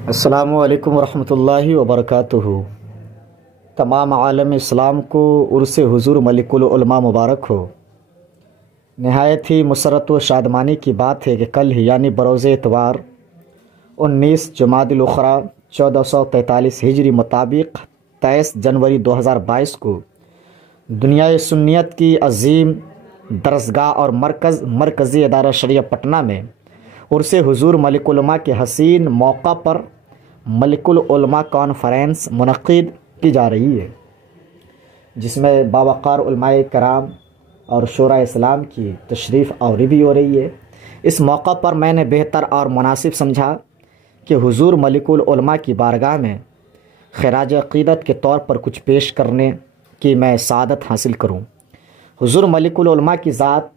السلام علیکم ورحمۃ اللہ وبرکاتہ۔ تمام عالم اسلام کو عرس حضور ملک العلماء مبارک ہو۔ نہایت ہی مسرت و شادمانی کی بات ہے کہ کل ہی یعنی بروز اتوار 19 جمادی الاخری 1443 ہجری مطابق 23 جنوری 2022 کو دنیا سنیت کی عظیم درسگاہ اور مرکزی ادارہ شریعہ پٹنہ میں عرس حضور ملک العلماء کے حسین موقع پر ملک العلماء کانفرنس منعقد کی جا رہی ہے، جس میں باوقار علماء کرام اور شورائے اسلام کی تشریف آوری بھی ہو رہی ہے۔ اس موقع پر میں نے بہتر اور مناسب سمجھا کہ حضور ملک العلماء کی بارگاہ میں خراج عقیدت کے طور پر کچھ پیش کرنے کی میں سعادت حاصل کروں۔ حضور ملک العلماء کی ذات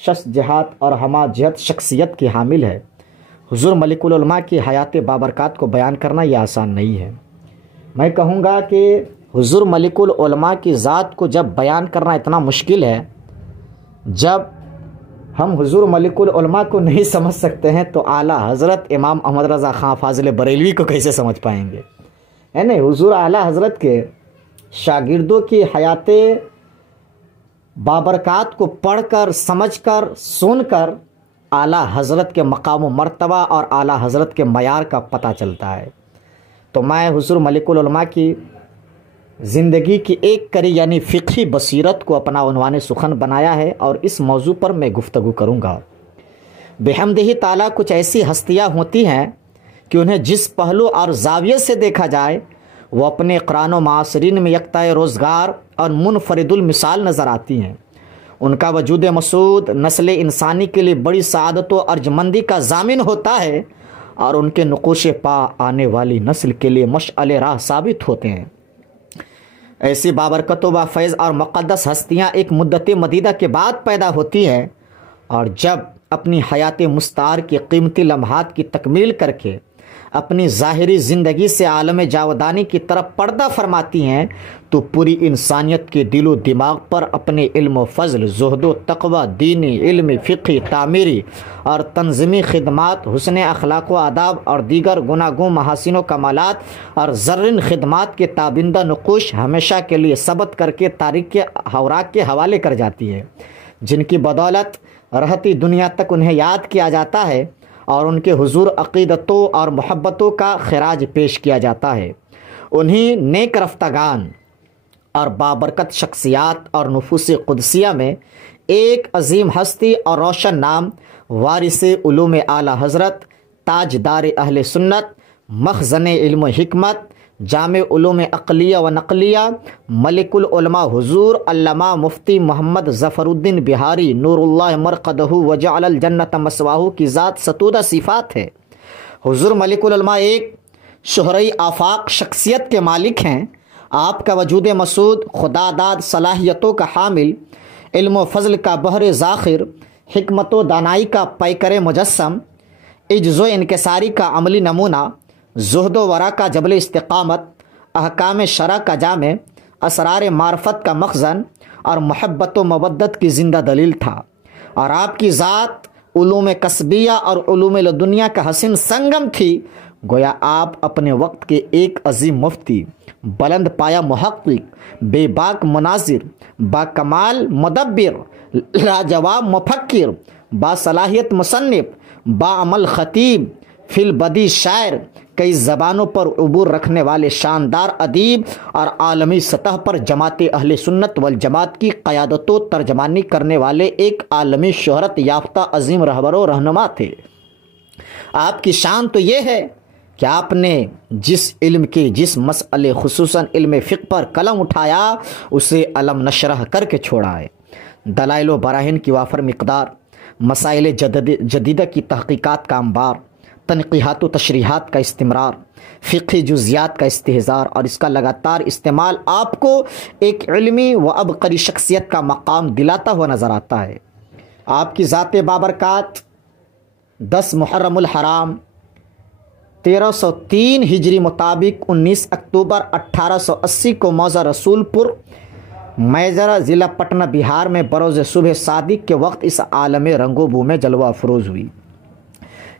شخص جہات اور ہمہ جہت شخصیت کی حامل ہے۔ حضور ملک العلماء کی حیات بابرکات کو بیان کرنا یہ آسان نہیں ہے۔ میں کہوں گا کہ حضور ملک العلماء کی ذات کو جب بیان کرنا اتنا مشکل ہے، جب ہم حضور ملک العلماء کو نہیں سمجھ سکتے ہیں تو اعلیٰ حضرت امام احمد رضا خان فاضل بریلوی کو کیسے سمجھ پائیں گے؟ ہے نا؟ حضور اعلیٰ حضرت کے شاگردوں کی حیات بابرکات کو پڑھ کر، سمجھ کر، سن کر اعلیٰ حضرت کے مقام و مرتبہ اور اعلیٰ حضرت کے معیار کا پتہ چلتا ہے۔ تو میں حضور ملک العلماء کی زندگی کی ایک کڑی یعنی فقہی بصیرت کو اپنا عنوان سخن بنایا ہے اور اس موضوع پر میں گفتگو کروں گا۔ بحمدہ تعالیٰ کچھ ایسی ہستیاں ہوتی ہیں کہ انہیں جس پہلو اور زاویے سے دیکھا جائے وہ اپنے اقران و معاصرین میں یکتائے روزگار اور منفرد المثال نظر آتی ہیں۔ ان کا وجود مسعود نسل انسانی کے لیے بڑی سعادت و ارجمندی کا ضامن ہوتا ہے اور ان کے نقوش پا آنے والی نسل کے لیے مشعل راہ ثابت ہوتے ہیں۔ ایسی بابرکت و بافیض اور مقدس ہستیاں ایک مدت مدیدہ کے بعد پیدا ہوتی ہیں اور جب اپنی حیات مستعار کی قیمتی لمحات کی تکمیل کر کے اپنی ظاہری زندگی سے عالم جاودانی کی طرف پردہ فرماتی ہیں تو پوری انسانیت کے دل و دماغ پر اپنے علم و فضل، زہد و تقوی، دینی، علمی، فقہی، تعمیری اور تنظیمی خدمات، حسن اخلاق و آداب اور دیگر گوناگون محاسن و کمالات اور زرین خدمات کے تابندہ نقوش ہمیشہ کے لیے ثبت کر کے تاریخ کے اوراق کے حوالے کر جاتی ہے، جن کی بدولت رہتی دنیا تک انہیں یاد کیا جاتا ہے اور ان کے حضور عقیدتوں اور محبتوں کا خراج پیش کیا جاتا ہے۔ انہی نیک رفتگان اور بابرکت شخصیات اور نفوس قدسیہ میں ایک عظیم ہستی اور روشن نام وارث علوم اعلیٰ حضرت، تاجدار اہل سنت، مخزن علم و حکمت، جامع علوم عقلیہ و نقلیہ، ملک العلماء حضور علامہ مفتی محمد ظفر الدین بہاری نور اللہ مرقدہ وجعل الجنت مثواہ کی ذات ستودہ صفات ہے۔ حضور ملک العلماء ایک شہرئی آفاق شخصیت کے مالک ہیں۔ آپ کا وجود مسعود خدا داد صلاحیتوں کا حامل، علم و فضل کا بحر ذاخر، حکمت و دانائی کا پیکر مجسم، عجز و انکساری کا عملی نمونہ، زہد و ورع کا جبل استقامت، احکام شرع کا جامع، اسرار معرفت کا مخزن اور محبت و مودت کی زندہ دلیل تھا، اور آپ کی ذات علوم کسبیہ اور علوم لدنیا کا حسین سنگم تھی۔ گویا آپ اپنے وقت کے ایک عظیم مفتی، بلند پایہ محقق، بے باک مناظر، با کمال مدبر، لاجواب مفکر، با صلاحیت مصنف، با عمل خطیب، فی البدی شاعر، کئی زبانوں پر عبور رکھنے والے شاندار ادیب اور عالمی سطح پر جماعت اہل سنت والجماعت کی قیادت و ترجمانی کرنے والے ایک عالمی شہرت یافتہ عظیم رہبر و رہنما تھے۔ آپ کی شان تو یہ ہے کہ آپ نے جس علم کے جس مسئلے خصوصاً علم فقہ پر قلم اٹھایا اسے علم نشرح کر کے چھوڑا ہے۔ دلائل و براہین کی وافر مقدار، مسائل جدیدہ کی تحقیقات کا انبار، تنقیحات و تشریحات کا استمرار، فقہی جزیات کا استحضار اور اس کا لگاتار استعمال آپ کو ایک علمی و عبقری شخصیت کا مقام دلاتا ہوا نظر آتا ہے۔ آپ کی ذات بابرکات 10 محرم الحرام 1303 ہجری مطابق 19 اکتوبر 1880 کو موضع رسول پور میزرہ ضلع پٹنہ بہار میں بروز صبح صادق کے وقت اس عالم رنگ و بو میں جلوہ افروز ہوئی۔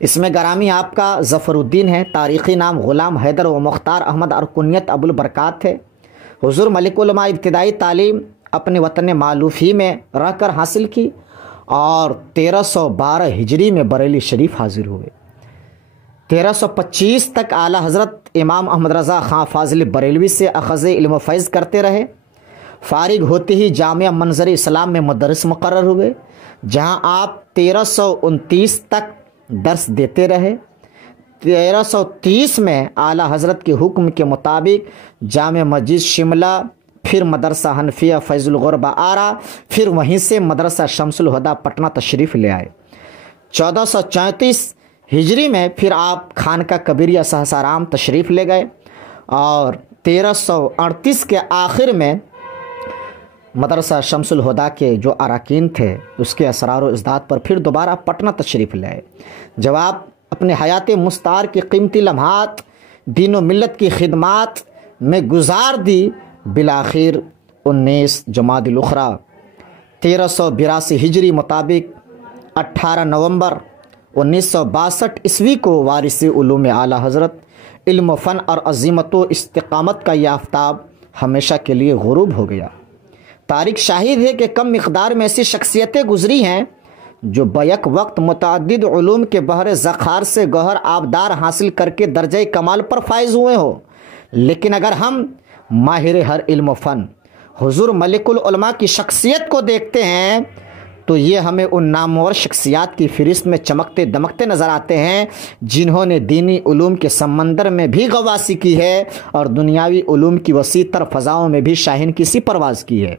اس میں گرامی آپ کا ظفر الدین ہے، تاریخی نام غلام حیدر و مختار احمد اور کنیت ابو البرکات ہے۔ حضور ملک العلماء ابتدائی تعلیم اپنے وطن مالوف ہی میں رہ کر حاصل کی اور 1312 ہجری میں بریلی شریف حاضر ہوئے۔ 1325 تک اعلیٰ حضرت امام احمد رضا خان فاضل بریلوی سے اخذ علم و فیض کرتے رہے۔ فارغ ہوتے ہی جامعہ منظر اسلام میں مدرس مقرر ہوئے، جہاں آپ 1329 تک درس دیتے رہے۔ 1330 میں اعلیٰ حضرت کے حکم کے مطابق جامع مسجد شملہ، پھر مدرسہ حنفیہ فیض الغربہ آرا، پھر وہیں سے مدرسہ شمس الہدیٰ پٹنہ تشریف لے آئے۔ 1434 ہجری میں پھر آپ خانقاہ کبیریہ سہسارام تشریف لے گئے اور 1338 کے آخر میں مدرسہ شمس الہدیٰ کے جو اراکین تھے اس کے اسرار و اجداد پر پھر دوبارہ پٹنہ تشریف لے آئے۔ جب آپ اپنے حیات مستعار کی قیمتی لمحات دین و ملت کی خدمات میں گزار دی، بالآخر 19 جمادی الاخری 1382 ہجری مطابق 18 نومبر 1962 عیسوی کو وارث علوم اعلیٰ حضرت علم و فن اور عظمت و استقامت کا یہ آفتاب ہمیشہ کے لیے غروب ہو گیا۔ تاریخ شاہد ہے کہ کم مقدار میں ایسی شخصیتیں گزری ہیں جو بیک وقت متعدد علوم کے بحر ذخار سے گوہر آبدار حاصل کر کے درجہ کمال پر فائز ہوئے ہو، لیکن اگر ہم ماہر ہر علم و فن حضور ملک العلماء کی شخصیت کو دیکھتے ہیں تو یہ ہمیں ان نامور شخصیات کی فہرست میں چمکتے دمکتے نظر آتے ہیں جنہوں نے دینی علوم کے سمندر میں بھی غواصی کی ہے اور دنیاوی علوم کی وسیع تر فضاؤں میں بھی شاہین کی سی پرواز کی ہے،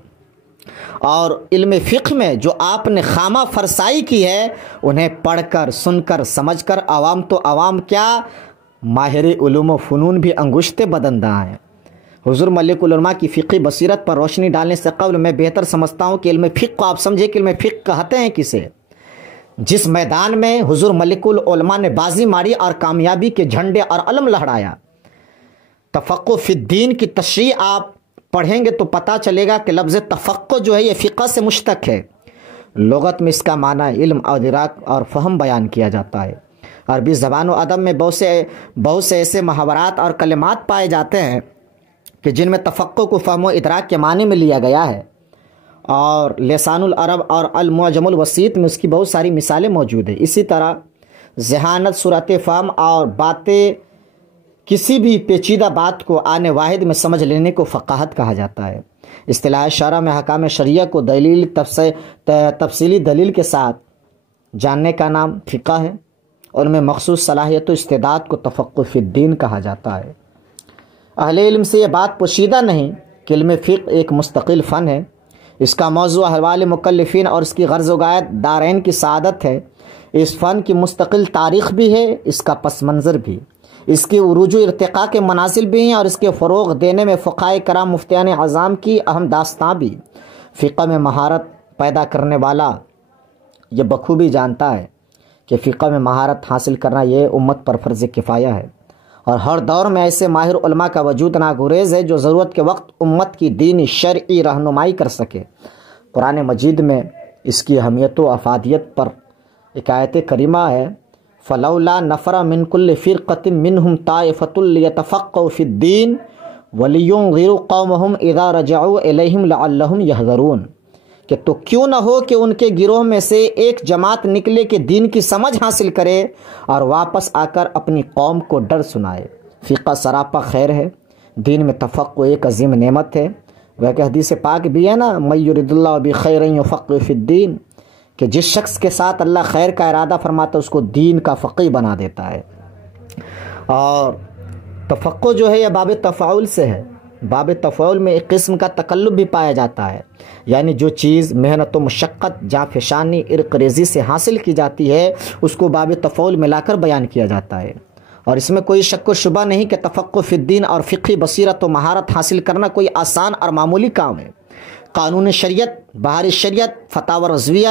اور علم فقہ میں جو آپ نے خامہ فرسائی کی ہے انہیں پڑھ کر سن کر سمجھ کر عوام تو عوام کیا، ماہر علوم و فنون بھی انگشت بدندہ ہیں۔ حضور ملک العلماء کی فقہی بصیرت پر روشنی ڈالنے سے قبل میں بہتر سمجھتا ہوں کہ علم فقہ کو آپ سمجھے کہ علم فقہ کہتے ہیں کسے۔ جس میدان میں حضور ملک العلماء نے بازی ماری اور کامیابی کے جھنڈے اور علم لہرایا، تفقہ فی الدین کی تشریح آپ پڑھیں گے تو پتہ چلے گا کہ لفظ تفقہ جو ہے یہ فقہ سے مشتق ہے۔ لغت میں اس کا معنی علم اور ادراک اور فہم بیان کیا جاتا ہے۔ عربی زبان و ادب میں بہت سے ایسے محاورات اور کلمات پائے جاتے ہیں کہ جن میں تفقہ کو فہم و ادراک کے معنی میں لیا گیا ہے، اور لسان العرب اور المعجم الوسیط میں اس کی بہت ساری مثالیں موجود ہیں۔ اسی طرح ذہانت، صورت فہم اور باتیں، کسی بھی پیچیدہ بات کو آنے واحد میں سمجھ لینے کو فقاہت کہا جاتا ہے۔ اصطلاح شرع میں حکام شریعہ کو تفصیلی دلیل کے ساتھ جاننے کا نام فقہ ہے، اور ان میں مخصوص صلاحیت و استعداد کو تفقہ فی الدین کہا جاتا ہے۔ اہل علم سے یہ بات پوشیدہ نہیں کہ علم فقہ ایک مستقل فن ہے، اس کا موضوع احوال مکلفین اور اس کی غرض و غایت دارین کی سعادت ہے۔ اس فن کی مستقل تاریخ بھی ہے، اس کا پس منظر بھی، اس کی عروج و ارتقاء کے منازل بھی ہیں، اور اس کے فروغ دینے میں فقہائے کرام مفتیان اعظام کی اہم داستاں بھی۔ فقہ میں مہارت پیدا کرنے والا یہ بخوبی جانتا ہے کہ فقہ میں مہارت حاصل کرنا یہ امت پر فرض کفایہ ہے، اور ہر دور میں ایسے ماہر علماء کا وجود ناگزیر ہے جو ضرورت کے وقت امت کی دینی شرعی رہنمائی کر سکے۔ قرآن مجید میں اس کی اہمیت و افادیت پر ایک آیت کریمہ ہے، فلولا نفر من کل فرقۃ منہم طائفۃ لیتفقہوا فی الدین ولینذروا قومہم اذا رجعوا الیہم لعلہم یحذرون، کہ تو کیوں نہ ہو کہ ان کے گروہ میں سے ایک جماعت نکلے کہ دین کی سمجھ حاصل کرے اور واپس آ کر اپنی قوم کو ڈر سنائے۔ فقہ سراپا خیر ہے، دین میں تفقہ ایک عظیم نعمت ہے۔ وہ کہ حدیث پاک بھی ہے نا، من یرد اللہ بخیر یفقہ فی الدین، کہ جس شخص کے ساتھ اللہ خیر کا ارادہ فرماتا ہے اس کو دین کا فقیہ بنا دیتا ہے۔ اور تفقہ جو ہے یہ باب تفاعل سے ہے۔ باب تفاعل میں ایک قسم کا تقلب بھی پایا جاتا ہے، یعنی جو چیز محنت و مشقت، جانفشانی، عرق ریزی سے حاصل کی جاتی ہے اس کو باب تفاعل میں لا کر بیان کیا جاتا ہے۔ اور اس میں کوئی شک و شبہ نہیں کہ تفقہ فی الدین اور فقہی بصیرت و مہارت حاصل کرنا کوئی آسان اور معمولی کام ہے۔ قانون شریعت، بہار شریعت، فتاوی رضویہ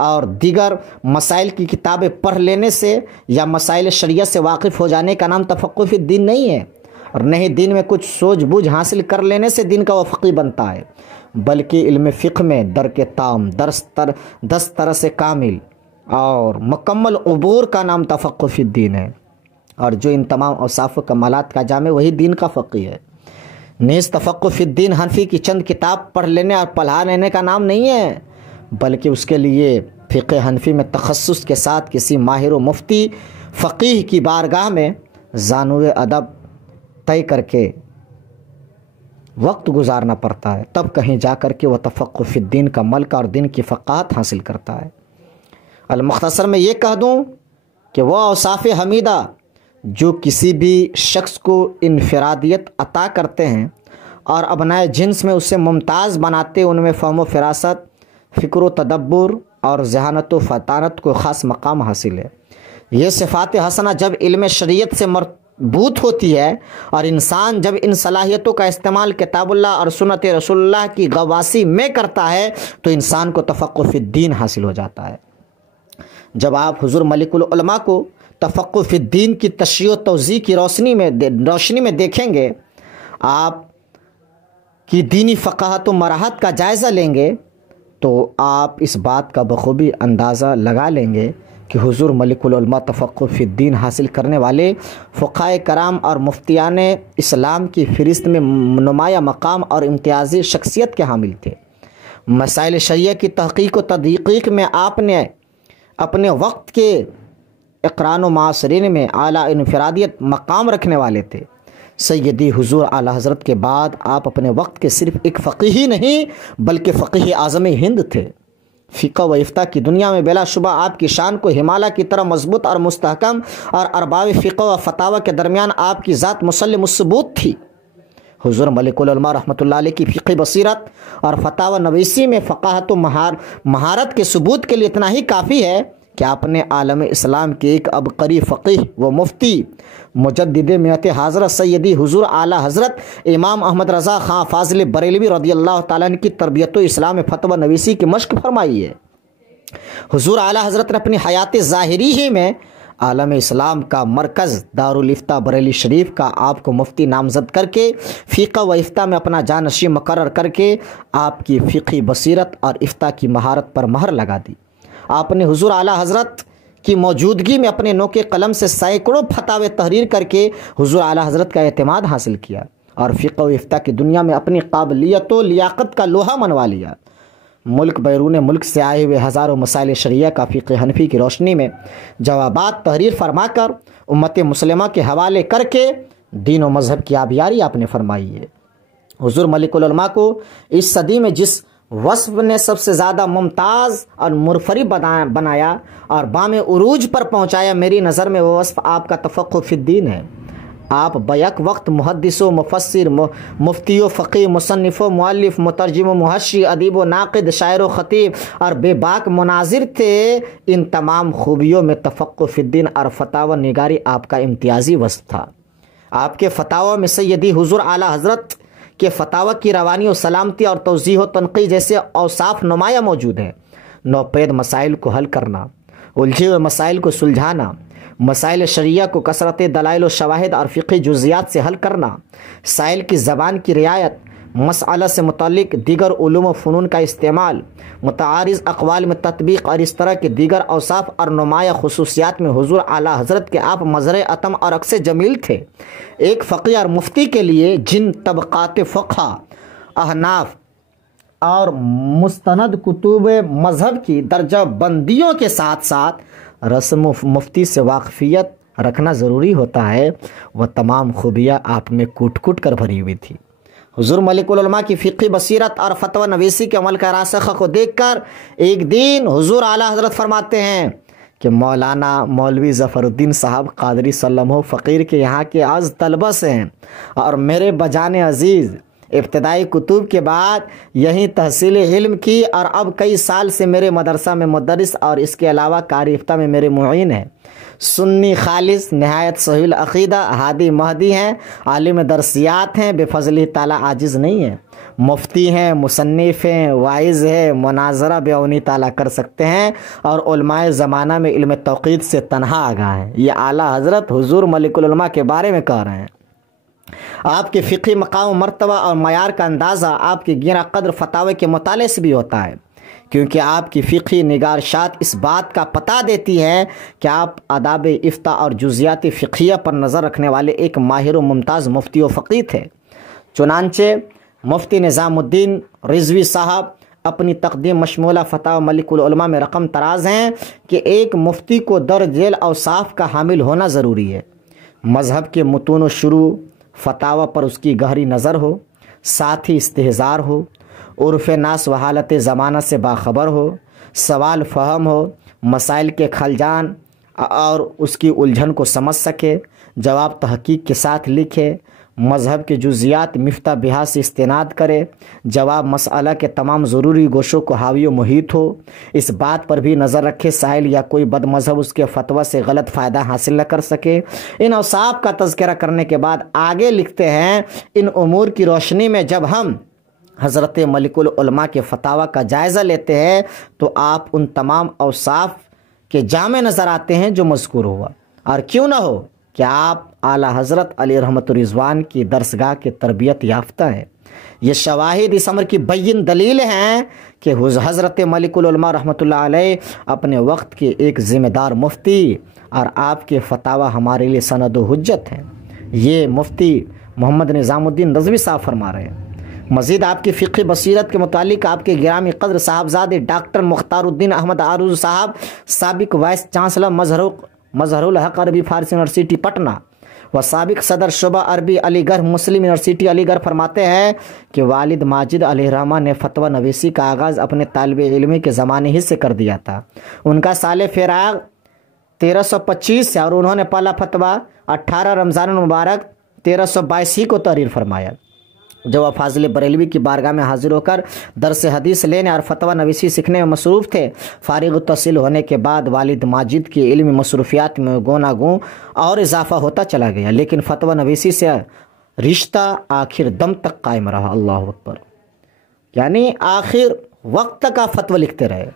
اور دیگر مسائل کی کتابیں پڑھ لینے سے یا مسائل شریعت سے واقف ہو جانے کا نام تفقہ فی الدین نہیں ہے، اور نہ ہی دین میں کچھ سوجھ بوجھ حاصل کر لینے سے دین کا وہ فقیہ بنتا ہے، بلکہ علم فقہ میں درک تام، دس طرح سے کامل اور مکمل عبور کا نام تفقہ فی الدین ہے، اور جو ان تمام اوصاف و کمالات کا جامع وہی دین کا فقیہ ہے۔ نیز تفقہ فی الدین حنفی کی چند کتاب پڑھ لینے اور پڑھا لینے کا نام نہیں ہے، بلکہ اس کے لیے فقہ حنفی میں تخصص کے ساتھ کسی ماہر و مفتی فقیہ کی بارگاہ میں زانوِ ادب طے کر کے وقت گزارنا پڑتا ہے، تب کہیں جا کر کے وہ تفقہ فی الدین کا ملکہ اور دین کی فقاہت حاصل کرتا ہے۔ المختصر میں یہ کہہ دوں کہ وہ اوصاف حمیدہ جو کسی بھی شخص کو انفرادیت عطا کرتے ہیں اور ابنائے جنس میں اسے ممتاز بناتے، ان میں فہم و فراست، فکر و تدبر اور ذہانت و فطانت کو خاص مقام حاصل ہے۔ یہ صفات حسنہ جب علم شریعت سے مربوط ہوتی ہے اور انسان جب ان صلاحیتوں کا استعمال کتاب اللہ اور سنت رسول اللہ کی گواسی میں کرتا ہے تو انسان کو تفقہ فی الدین حاصل ہو جاتا ہے۔ جب آپ حضور ملک العلماء کو تفقہ فی الدین کی تشریح و توضیح کی روشنی میں دیکھیں گے، آپ کی دینی فقاہت و مراحت کا جائزہ لیں گے، تو آپ اس بات کا بخوبی اندازہ لگا لیں گے کہ حضور ملک العلماء تفقہ فی الدین حاصل کرنے والے فقہائے کرام اور مفتیان اسلام کی فہرست میں نمایاں مقام اور امتیازی شخصیت کے حامل تھے۔ مسائل شریعہ کی تحقیق و تدقیق میں آپ نے اپنے وقت کے اقران و معاصرین میں اعلیٰ انفرادیت مقام رکھنے والے تھے۔ سیدی حضور اعلیٰ حضرت کے بعد آپ اپنے وقت کے صرف ایک فقیہ ہی نہیں بلکہ فقیہ اعظم ہند تھے۔ فقہ و افتاء کی دنیا میں بلا شبہ آپ کی شان کو ہمالیہ کی طرح مضبوط اور مستحکم، اور ارباب فقہ و فتاوی کے درمیان آپ کی ذات مسلم الثبوت تھی۔ حضور ملک العلماء رحمۃ اللہ علیہ کی فقہ بصیرت اور فتاوی نویسی میں فقاہت و مہارت کے ثبوت کے لیے اتنا ہی کافی ہے کہ آپ نے عالم اسلام کے ایک عبقری فقیہ و مفتی مجدد ملت حاضرہ سیدی حضور اعلیٰ حضرت امام احمد رضا خان فاضل بریلوی رضی اللہ تعالیٰ عنہ کی تربیت و اسلام میں فتویٰ نویسی کی مشق فرمائی ہے۔ حضور اعلیٰ حضرت نے اپنی حیات ظاہری ہی میں عالم اسلام کا مرکز دارالافتاء بریلی شریف کا آپ کو مفتی نامزد کر کے فقہ و افتاء میں اپنا جانشین مقرر کر کے آپ کی فقہی بصیرت اور افتاء کی مہارت پر مہر لگا دی۔ آپ نے حضور اعلیٰ حضرت کی موجودگی میں اپنے نوک قلم سے سینکڑوں فتاوے تحریر کر کے حضور اعلیٰ حضرت کا اعتماد حاصل کیا اور فقہ و افتاء کی دنیا میں اپنی قابلیت و لیاقت کا لوہا منوا لیا۔ ملک بیرون ملک سے آئے ہوئے ہزاروں مسائل شرعیہ کا فقہ حنفی کی روشنی میں جوابات تحریر فرما کر امت مسلمہ کے حوالے کر کے دین و مذہب کی آبیاری آپ نے فرمائی ہے۔ حضور ملک العلماء کو اس صدی میں جس وصف نے سب سے زیادہ ممتاز اور منفرد بنایا اور بام عروج پر پہنچایا، میری نظر میں وہ وصف آپ کا تفقہ فی الدین ہے۔ آپ بیک وقت محدث و مفسر، مفتی و فقیہ، مصنف و مؤلف، مترجم و محشی، ادیب و ناقد، شاعر و خطیب اور بے باک مناظر تھے۔ ان تمام خوبیوں میں تفقہ فی الدین اور فتاوی نگاری آپ کا امتیازی وصف تھا۔ آپ کے فتاوی میں سیدی حضور اعلیٰ حضرت کے فتاوی کی روانی و سلامتی اور توضیح و تنقیح جیسے اوصاف نمایاں موجود ہیں۔ نوپید مسائل کو حل کرنا، الجھے ہوئے مسائل کو سلجھانا، مسائل شرعیہ کو کثرت دلائل و شواہد اور فقہی جزیات سے حل کرنا، سائل کی زبان کی رعایت، مسئلہ سے متعلق دیگر علوم و فنون کا استعمال، متعارض اقوال میں تطبیق اور اس طرح کے دیگر اوصاف اور نمایاں خصوصیات میں حضور اعلیٰ حضرت کے آپ مظہر عتم اور عکس جمیل تھے۔ ایک فقیہ اور مفتی کے لیے جن طبقات فقہ، احناف اور مستند کتب مذہب کی درجہ بندیوں کے ساتھ ساتھ رسم و مفتی سے واقفیت رکھنا ضروری ہوتا ہے، وہ تمام خوبیاں آپ میں کوٹ کوٹ کر بھری ہوئی تھی۔ حضور ملک العلماء کی فقہی بصیرت اور فتویٰ نویسی کے عمل کا راسخہ کو دیکھ کر ایک دن حضور اعلیٰ حضرت فرماتے ہیں کہ مولانا مولوی ظفر الدین صاحب قادری صلی اللہ علیہ وسلم فقیر کے یہاں کے اعز طلبہ سے ہیں، اور میرے بجان عزیز ابتدائی کتب کے بعد یہیں تحصیل علم کی، اور اب کئی سال سے میرے مدرسہ میں مدرس اور اس کے علاوہ قاری افتاء میں میرے معین ہیں۔ سنی خالص، نہایت صحیح العقیدہ، ہادی مہدی ہیں، عالم درسیات ہیں، بے فضل تعالیٰ عاجز نہیں ہیں، مفتی ہیں، مصنف ہیں، واعظ ہیں، مناظرہ بے اونی تعالیٰ کر سکتے ہیں، اور علماء زمانہ میں علم توقید سے تنہا آگاہ ہیں۔ یہ اعلیٰ حضرت حضور ملک العلماء کے بارے میں کہہ رہے ہیں۔ آپ کے فقہی مقام و مرتبہ اور معیار کا اندازہ آپ کے گراں قدر فتاوی کے مطالعے سے بھی ہوتا ہے کیونکہ آپ کی فقہی نگارشات اس بات کا پتہ دیتی ہے کہ آپ آداب افتاء اور جزیات فقہیہ پر نظر رکھنے والے ایک ماہر و ممتاز مفتی و فقیہ تھے۔ چنانچہ مفتی نظام الدین رضوی صاحب اپنی تقدیم مشمولہ فتاوی ملک العلماء میں رقم تراز ہیں کہ ایک مفتی کو درج ذیل اوصاف کا حامل ہونا ضروری ہے: مذہب کے متون و شروع فتاوی پر اس کی گہری نظر ہو، ساتھ ہی استحضار ہو، عرف ناس و حالت زمانہ سے باخبر ہو، سوال فہم ہو، مسائل کے خلجان اور اس کی الجھن کو سمجھ سکے، جواب تحقیق کے ساتھ لکھے، مذہب کے جزیات مفتہ بحث سے استناد کرے، جواب مسئلہ کے تمام ضروری گوشوں کو حاوی و محیط ہو، اس بات پر بھی نظر رکھے سائل یا کوئی بد مذہب اس کے فتویٰ سے غلط فائدہ حاصل نہ کر سکے۔ ان اوصاف کا تذکرہ کرنے کے بعد آگے لکھتے ہیں، ان امور کی روشنی میں جب ہم حضرت ملک العلماء کے فتاویٰ کا جائزہ لیتے ہیں تو آپ ان تمام اوصاف کے جامع نظر آتے ہیں جو مذکور ہوا، اور کیوں نہ ہو کہ آپ اعلیٰ حضرت علیہ رحمت الرضوان کی درسگاہ کے تربیت یافتہ ہیں۔ یہ شواہد اس امر کی بین دلیل ہیں کہ حضرت ملک العلماء رحمۃ اللہ علیہ اپنے وقت کے ایک ذمہ دار مفتی، اور آپ کے فتاویٰ ہمارے لیے سند و حجت ہیں۔ یہ مفتی محمد نظام الدین رضوی صاحب فرما رہے ہیں۔ مزید آپ کی فقہی بصیرت کے متعلق آپ کے گرامی قدر صاحبزادے ڈاکٹر مختار الدین احمد عروض صاحب، سابق وائس چانسلر مظہر الحق عربی فارسی یونیورسٹی پٹنہ و سابق صدر شعبہ عربی علی گڑھ مسلم یونیورسٹی علی گڑھ فرماتے ہیں کہ والد ماجد علیہ الرحمہ نے فتویٰ نویسی کا آغاز اپنے طالب علمی کے زمانے ہی سے کر دیا تھا۔ ان کا سال فراغ 1325 سے، اور انہوں نے پہلا فتویٰ 18 رمضان المبارک 1322 ہی کو تحریر فرمایا، جب وہ فاضل بریلوی کی بارگاہ میں حاضر ہو کر درس حدیث لینے اور فتویٰ نویسی سیکھنے میں مصروف تھے۔ فارغ التحصیل ہونے کے بعد والد ماجد کی علمی مصروفیات میں گونا گوں اور اضافہ ہوتا چلا گیا، لیکن فتویٰ نویسی سے رشتہ آخر دم تک قائم رہا۔ اللہ اکبر، یعنی آخر وقت تک آپ فتویٰ لکھتے رہے۔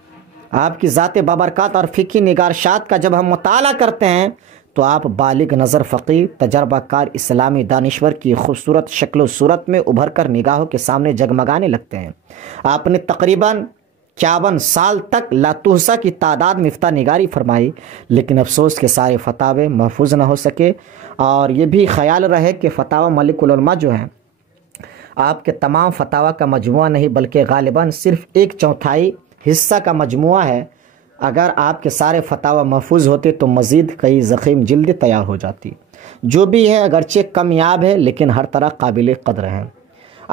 آپ کی ذات بابرکات اور فقہی نگارشات کا جب ہم مطالعہ کرتے ہیں تو آپ بالغ نظر فقیہ، تجربہ کار اسلامی دانشور کی خوبصورت شکل و صورت میں ابھر کر نگاہوں کے سامنے جگمگانے لگتے ہیں۔ آپ نے تقریباً 51 سال تک لاتحصیٰ کی تعداد میں افتاء نگاری فرمائی، لیکن افسوس کے سارے فتاوے محفوظ نہ ہو سکے، اور یہ بھی خیال رہے کہ فتاوی ملک العلماء جو ہیں آپ کے تمام فتاوی کا مجموعہ نہیں بلکہ غالباً صرف 1/4 حصہ کا مجموعہ ہے۔ اگر آپ کے سارے فتاوی محفوظ ہوتے تو مزید کئی ضخیم جلد تیار ہو جاتی۔ جو بھی ہے اگرچہ کمیاب ہے لیکن ہر طرح قابل قدر ہیں۔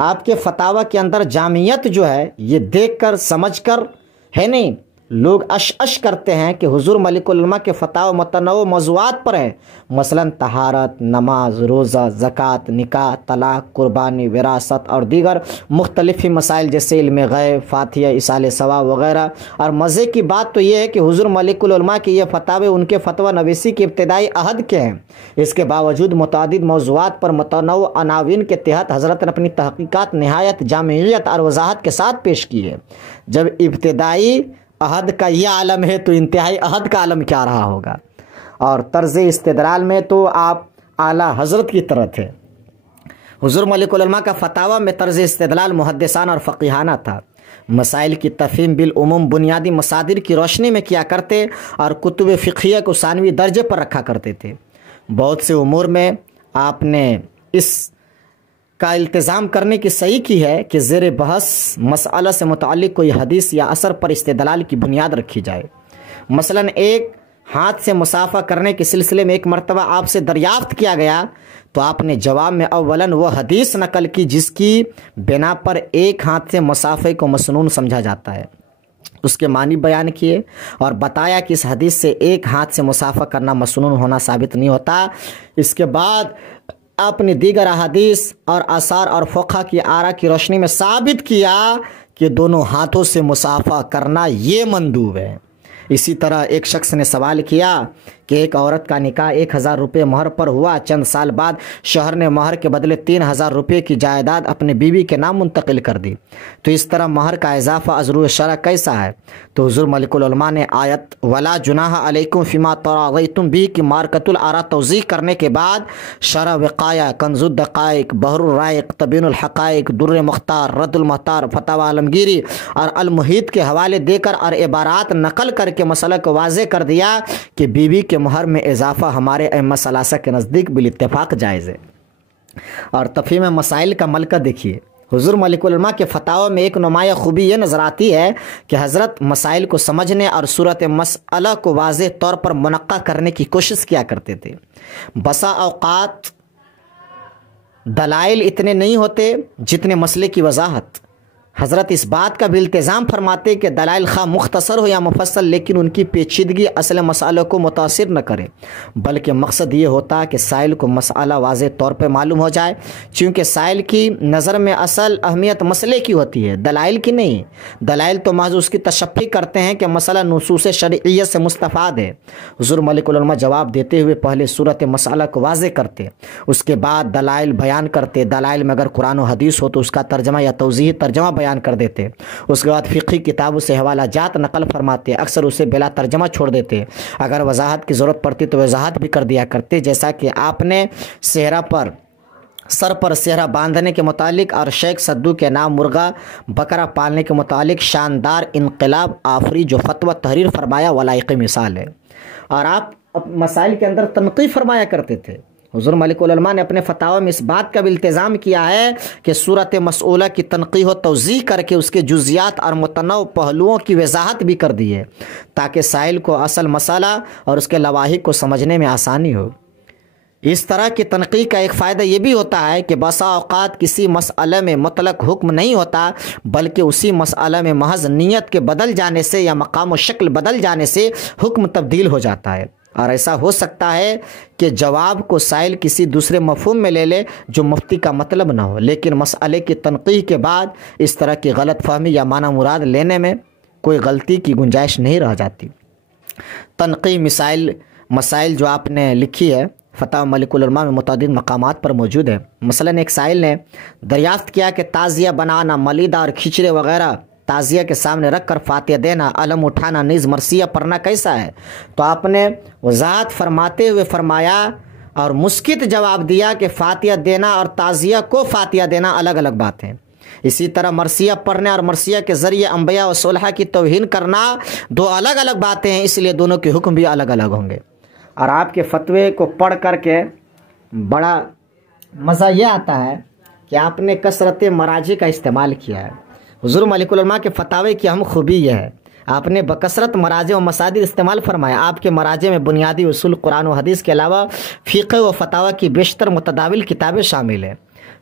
آپ کے فتاوی کے اندر جامعیت جو ہے یہ دیکھ کر سمجھ کر ہے نہیں، لوگ اش کرتے ہیں کہ حضور ملک العلماء کے فتاوی متنوع موضوعات پر ہیں، مثلاً طہارت، نماز، روزہ، زکوٰۃ، نکاح، طلاق، قربانی، وراثت اور دیگر مختلف مسائل جیسے علم غیب، فاتحہ، ایصال ثواب وغیرہ۔ اور مزے کی بات تو یہ ہے کہ حضور ملک العلماء کے یہ فتاوی ان کے فتویٰ نویسی کے ابتدائی عہد کے ہیں۔ اس کے باوجود متعدد موضوعات پر متنوع عناوین کے تحت حضرت نے اپنی تحقیقات نہایت جامعیت اور وضاحت کے ساتھ پیش کی ہے۔ جب ابتدائی عہد کا یہ عالم ہے تو انتہائی عہد کا عالم کیا رہا ہوگا۔ اور طرز استدلال میں تو آپ اعلیٰ حضرت کی طرح تھے۔ حضور ملک العلماء کا فتاوی میں طرز استدلال محدثانہ اور فقیہانہ تھا۔ مسائل کی تفہیم بالعموم بنیادی مصادر کی روشنی میں کیا کرتے اور کتب فقہیہ کو ثانوی درجے پر رکھا کرتے تھے۔ بہت سے امور میں آپ نے اس کا التزام کرنے کی صحیح کی ہے کہ زیر بحث مسئلہ سے متعلق کوئی حدیث یا اثر پر استدلال کی بنیاد رکھی جائے۔ مثلاً ایک ہاتھ سے مصافحہ کرنے کے سلسلے میں ایک مرتبہ آپ سے دریافت کیا گیا تو آپ نے جواب میں اولاً وہ حدیث نقل کی جس کی بنا پر ایک ہاتھ سے مصافحے کو مسنون سمجھا جاتا ہے، اس کے معنی بیان کیے اور بتایا کہ اس حدیث سے ایک ہاتھ سے مصافحہ کرنا مسنون ہونا ثابت نہیں ہوتا۔ اس کے بعد آپ نے دیگر احادیث اور آثار اور فقہ کی آراء کی روشنی میں ثابت کیا کہ دونوں ہاتھوں سے مصافحہ کرنا یہ مندوب ہے۔ اسی طرح ایک شخص نے سوال کیا کہ ایک عورت کا نکاح 1000 روپے مہر پر ہوا، چند سال بعد شوہر نے مہر کے بدلے 3000 روپے کی جائیداد اپنے بیوی کے نام منتقل کر دی، تو اس طرح مہر کا اضافہ از روئے شرع کیسا ہے؟ تو حضور ملک العلماء نے آیت ولا جناح علیکم فیما تراضیتم به کی مارکۃ الآراء توضیح کرنے کے بعد شرح وقایہ، کنز الدقائق، بحر الرائق، تبین الحقائق، در مختار، رد المحتار، فتاوی عالمگیری اور المحیط کے حوالے دے کر اور عبارات نقل کر کے مسئلہ کو واضح کر دیا کہ بیوی کے مہر میں اضافہ ہمارے ائمہ ثلاثہ کے نزدیک بالاتفاق جائز ہے۔ اور تفہیم مسائل کا ملکہ دیکھیے، حضور ملک العلماء کے فتاوی میں ایک نمایاں خوبی یہ نظر آتی ہے کہ حضرت مسائل کو سمجھنے اور صورت مسئلہ کو واضح طور پر منقع کرنے کی کوشش کیا کرتے تھے۔ بسا اوقات دلائل اتنے نہیں ہوتے جتنے مسئلے کی وضاحت۔ حضرت اس بات کا بھی التزام فرماتے کہ دلائل خواہ مختصر ہو یا مفصل، لیکن ان کی پیچیدگی اصل مسئلوں کو متاثر نہ کرے، بلکہ مقصد یہ ہوتا کہ سائل کو مسئلہ واضح طور پہ معلوم ہو جائے، چونکہ سائل کی نظر میں اصل اہمیت مسئلے کی ہوتی ہے، دلائل کی نہیں۔ دلائل تو محض اس کی تشفی کرتے ہیں کہ مسئلہ نصوص شرعیہ سے مستفاد ہے۔ حضور ملک العلماء جواب دیتے ہوئے پہلے صورت مسئلہ کو واضح کرتے، اس کے بعد دلائل بیان کرتے، دلائل میں اگر قرآن و حدیث ہو تو اس کا ترجمہ یا توضیحی ترجمہ بیان کر دیتے، اس کے بعد فقہی کتابوں سے حوالہ جات نقل فرماتے، اکثر اسے بلا ترجمہ چھوڑ دیتے، اگر وضاحت کی ضرورت پڑتی تو وضاحت بھی کر دیا کرتے، جیسا کہ آپ نے سر پر صحرا باندھنے کے متعلق اور شیخ سدو کے نام مرغا بکرا پالنے کے متعلق شاندار انقلاب آفری جو فتویٰ تحریر فرمایا ولائق مثال ہے۔ اور آپ مسائل کے اندر تنقیح فرمایا کرتے تھے۔ حضور ملک العلماء نے اپنے فتاوی میں اس بات کا بھی التزام کیا ہے کہ صورت مسئولہ کی تنقیح و توضیح کر کے اس کے جزیات اور متنوع پہلوؤں کی وضاحت بھی کر دی ہے، تاکہ سائل کو اصل مسئلہ اور اس کے لواحق کو سمجھنے میں آسانی ہو۔ اس طرح کی تنقیح کا ایک فائدہ یہ بھی ہوتا ہے کہ بسا اوقات کسی مسئلے میں مطلق حکم نہیں ہوتا، بلکہ اسی مسئلے میں محض نیت کے بدل جانے سے یا مقام و شکل بدل جانے سے حکم تبدیل ہو جاتا ہے، اور ایسا ہو سکتا ہے کہ جواب کو سائل کسی دوسرے مفہوم میں لے لے جو مفتی کا مطلب نہ ہو، لیکن مسئلے کی تنقیح کے بعد اس طرح کی غلط فہمی یا معنی مراد لینے میں کوئی غلطی کی گنجائش نہیں رہ جاتی۔ تنقیح مسائل جو آپ نے لکھی ہے فتاوی ملک العلماء میں متعدد مقامات پر موجود ہے۔ مثلاً ایک سائل نے دریافت کیا کہ تعزیہ بنانا، ملیدہ اور کھچڑے وغیرہ تعزیہ کے سامنے رکھ کر فاتحہ دینا، علم اٹھانا، نیز مرثیہ پڑھنا کیسا ہے؟ تو آپ نے وضاحت فرماتے ہوئے فرمایا اور مسکت جواب دیا کہ فاتحہ دینا اور تعزیہ کو فاتحہ دینا الگ الگ بات ہیں۔ اسی طرح مرثیہ پڑھنے اور مرثیہ کے ذریعے انبیاء و صلحاء کی توہین کرنا دو الگ الگ باتیں ہیں، اس لیے دونوں کے حکم بھی الگ الگ ہوں گے۔ اور آپ کے فتوے کو پڑھ کر کے بڑا مزہ یہ آتا ہے کہ آپ نے کثرت مراجع کا استعمال کیا ہے۔ حضور ملک العلماء کے فتاوی کی اہم خوبی یہ ہے، آپ نے بکثرت مراجع و مصادر استعمال فرمایا۔ آپ کے مراجع میں بنیادی اصول قرآن و حدیث کے علاوہ فقہ و فتاوی کی بیشتر متداول کتابیں شامل ہیں۔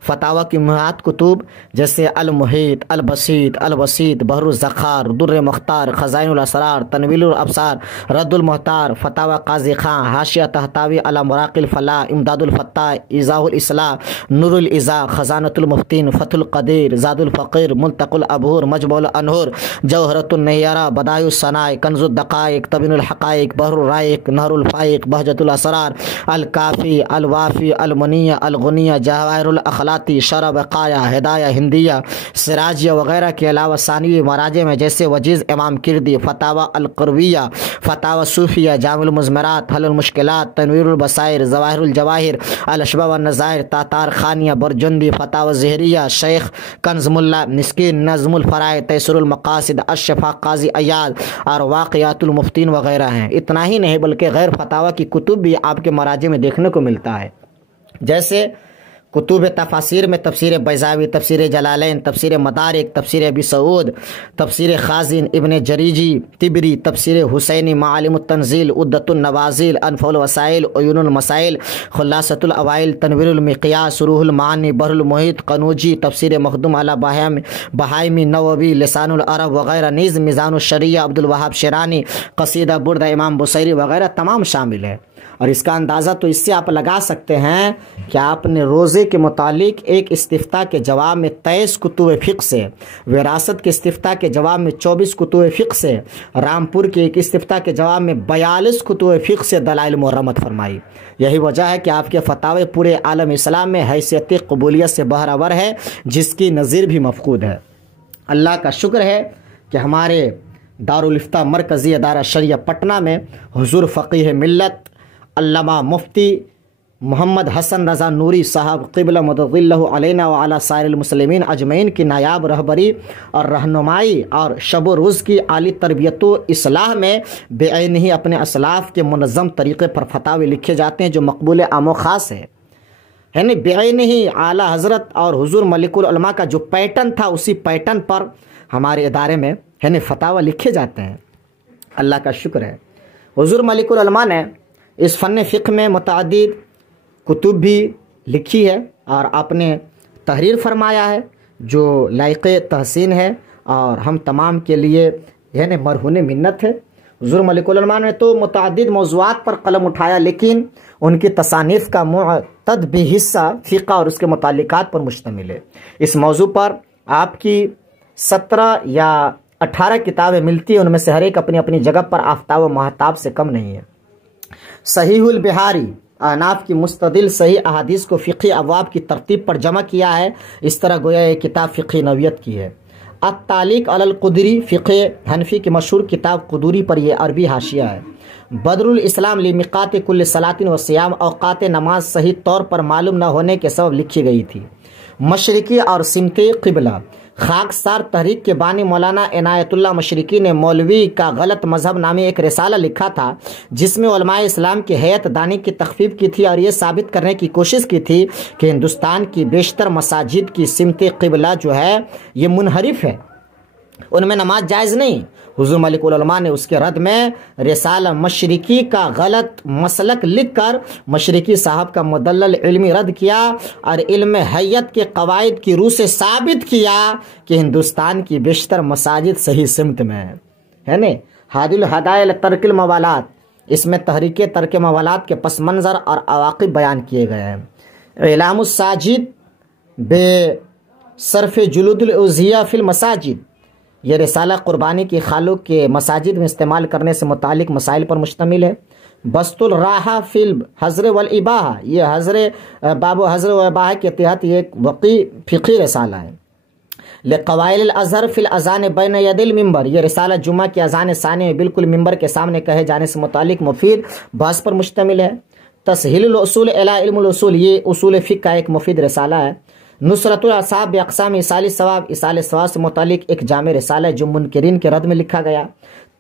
فتاوی کی مہات کتب جیسے المحیط، البسیط، الوسیط، بحر الذخار، در مختار، خزائن الاسرار، تنویر الابصار، رد المحتار، فتاوی قاضی خان، حاشیہ طحطاوی علی مراقی الفلاح، امداد الفتاح، ایضاح الاصلاح، نور الاضاء، خزانۃ المفتین، فتح القدیر، زاد الفقیر، ملتقى الابحور، مجموع الانہور، جوہرۃ النیرہ، بدائع الصنائع، کنز الدقائق، تبین الحقائق، بحر الرائق، نہر الفائق، بہجۃ الاسرار، الکافی، الوافی، المنیہ، الغنیہ، جواہر الاخلاق، شرح وقایہ، ہدایہ ہندیہ، سراجیہ وغیرہ کے علاوہ ثانوی مراجع میں جیسے وجیز امام کردی، فتاوی القرویہ، فتاوی صوفیہ، جامع المزمرات، حل المشکلات، تنویر البصائر، ظواہر الجواہر، الاشباح والنظائر، تاتار خانیہ، برجندی، فتاوی ظہریہ، شیخ کنز ملا مسکین، نظم الفرائض، تیسر المقاصد، الشفا قاضی ایاد اور واقعات المفتین وغیرہ ہیں۔ اتنا ہی نہیں بلکہ غیر فتاوی کی کتب بھی آپ کے مراجع میں دیکھنے کو ملتا ہے، جیسے کتب تفاسیر میں تفسیر بیضاوی، تفسیر جلالین، تفسیر مدارک، تفسیر ابی سعود، تفسیر خازن، ابن جریجی، طبری، تفسیر حسینی، معالم التنزیل، عدۃ النوازل، انفع الوسائل، عیون المسائل، خلاصۃ الاوائل، تنویر المقیاس، روح المعانی، بحر المحیط، قنوجی، تفسیر مخدوم علی بہائمی، نووی، لسان العرب وغیرہ، نیز میزان الشریعہ، عبد الوہاب شیرانی، قصیدہ برد امام بصیری وغیرہ تمام شامل ہے۔ اور اس کا اندازہ تو اس سے آپ لگا سکتے ہیں کہ آپ نے روزے کے متعلق ایک استفتاء کے جواب میں 23 کتب فقہ سے، وراثت کے استفتاء کے جواب میں 24 کتب فقہ سے، رامپور کے ایک استفتاء کے جواب میں 42 کتب فقہ سے دلائل مرمت فرمائی۔ یہی وجہ ہے کہ آپ کے فتاوے پورے عالم اسلام میں حیثیت قبولیت سے بہرور ہے، جس کی نظیر بھی مفقود ہے۔ اللہ کا شکر ہے کہ ہمارے دارالافتاء مرکزی ادارہ شریعہ پٹنہ میں حضور فقیہ ملت علامہ مفتی محمد حسن رضا نوری صاحب قبلہ مدد اللہ علینا وعلی سائر المسلمین اجمعین کی نایاب رہبری اور رہنمائی اور شب و روز کی عالی تربیت و اصلاح میں بے عین ہی اپنے اسلاف کے منظم طریقے پر فتاوے لکھے جاتے ہیں جو مقبول عام و خاص ہے، یعنی بے عین ہی اعلیٰ حضرت اور حضور ملک العلماء کا جو پیٹرن تھا اسی پیٹرن پر ہمارے ادارے میں یعنی فتاوی لکھے جاتے ہیں۔ اللہ کا شکر ہے، حضور ملک العلماء نے اس فن فقہ میں متعدد کتب بھی لکھی ہے اور آپ نے تحریر فرمایا ہے جو لائق تحسین ہے اور ہم تمام کے لیے یعنی مرہون منت ہے۔ حضور ملک العلماء نے تو متعدد موضوعات پر قلم اٹھایا، لیکن ان کی تصانیف کا معتد بھی حصہ فقہ اور اس کے متعلقات پر مشتمل ہے۔ اس موضوع پر آپ کی 17 یا 18 کتابیں ملتی ہیں، ان میں سے ہر ایک اپنی اپنی جگہ پر آفتاب و مہتاب سے کم نہیں ہے۔ صحیح البحاری احناف کی مستدل صحیح احادیث کو فقہی ابواب کی ترتیب پر جمع کیا ہے، اس طرح گویا یہ کتاب فقہی نوعیت کی ہے۔ التعلیق علی القدری فقہ حنفی کی مشہور کتاب قدوری پر یہ عربی حاشیہ ہے۔ بدر الاسلام لمقات کل صلاۃ و صیام اوقات نماز صحیح طور پر معلوم نہ ہونے کے سبب لکھی گئی تھی۔ مشرقی اور سمت قبلہ خاکسار تحریک کے بانی مولانا عنایت اللہ مشرقی نے مولوی کا غلط مذہب نامی ایک رسالہ لکھا تھا، جس میں علماء اسلام کی ہیئت دانی کی تخفیف کی تھی اور یہ ثابت کرنے کی کوشش کی تھی کہ ہندوستان کی بیشتر مساجد کی سمت قبلہ جو ہے یہ منحرف ہے، ان میں نماز جائز نہیں۔ حضور ملک العلماء نے اس کے رد میں رسالہ مشرقی کا غلط مسلک لکھ کر مشرقی صاحب کا مدلل علمی رد کیا اور علم حیت کے قواعد کی روح سے ثابت کیا کہ ہندوستان کی بیشتر مساجد صحیح سمت میں ہے نا۔ ہادی الہدایہ ترک الموالات، اس میں تحریک ترک موالات کے پس منظر اور عواقب بیان کیے گئے ہیں۔ اعلام الساجد بے صرف جلود العضیہ فی المساجد، یہ رسالہ قربانی کی خالق کے مساجد میں استعمال کرنے سے متعلق مسائل پر مشتمل ہے۔ بسط الراحہ فی الحظر والاباحہ، یہ باب و حظر و اباحہ کے تحت یہ ایک وقی فقہی رسالہ ہے۔ لقوائل الازہر فی الاذان بین ید المنبر، یہ رسالہ جمعہ کی اذان ثانی میں بالکل ممبر کے سامنے کہے جانے سے متعلق مفید بحث پر مشتمل ہے۔ تسہیل الاصول الی علم الاصول، یہ اصول فقہ کا ایک مفید رسالہ ہے۔ نصرت الاصحاب باقسام ایصال ثواب، ایصال ثواب سے متعلق ایک جامع رسالہ ہے جو منکرین کے رد میں لکھا گیا۔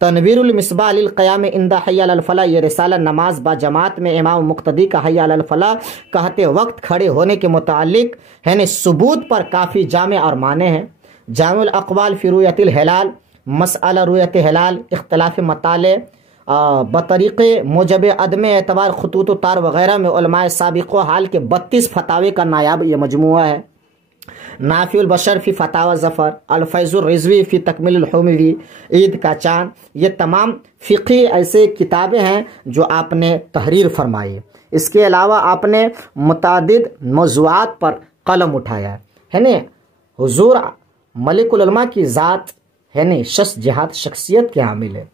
تنویر المصباح للقیام عند حی علی الفلاح، یہ رسالہ نماز با جماعت میں امام مقتدی کا حی علی الفلاح کہتے وقت کھڑے ہونے کے متعلق یعنی ثبوت پر کافی جامع اور معنی ہے۔ جامع الاقوال فی رؤیت الہلال، مسئلہ رؤیت ہلال، اختلاف مطالع بطریق موجب عدم اعتبار خطوط و تار وغیرہ میں علماء سابق و حال کے 32 فتاوے کا نایاب یہ مجموعہ ہے۔ نافع البشر فی فتاوی ظفر، الفیض الرضوی فی تکمیل الحموی، عید کا چاند، یہ تمام فقہی ایسے کتابیں ہیں جو آپ نے تحریر فرمائی۔ اس کے علاوہ آپ نے متعدد موضوعات پر قلم اٹھایا ہے نا۔ حضور ملک العلماء کی ذات ہے نا شخص جہاد شخصیت کے حامل ہے۔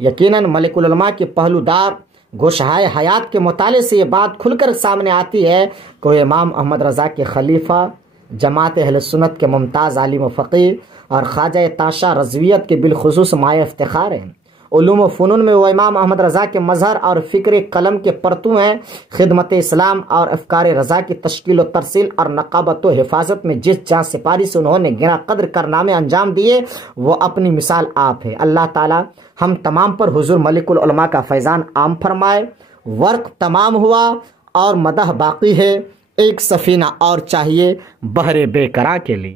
یقیناً ملک العلماء کے پہلو دار گوشہائے حیات کے مطالعے سے یہ بات کھل کر سامنے آتی ہے کہ وہ امام احمد رضا کے خلیفہ، جماعت اہل سنت کے ممتاز عالم و فقیر اور خواجہ تاشا رضویت کے بالخصوص مایہ افتخار ہیں۔ علوم و فنون میں وہ امام احمد رضا کے مظہر اور فکر قلم کے پرتو ہیں۔ خدمت اسلام اور افکار رضا کی تشکیل و ترسیل اور نقابت و حفاظت میں جس جہاں سپاری سے انہوں نے گراں قدر کارنامے انجام دیے وہ اپنی مثال آپ ہے۔ اللہ تعالی ہم تمام پر حضور ملک العلماء کا فیضان عام فرمائے۔ ورق تمام ہوا اور مدح باقی ہے، ایک سفینہ اور چاہیے بحر بے قرار کے لیے۔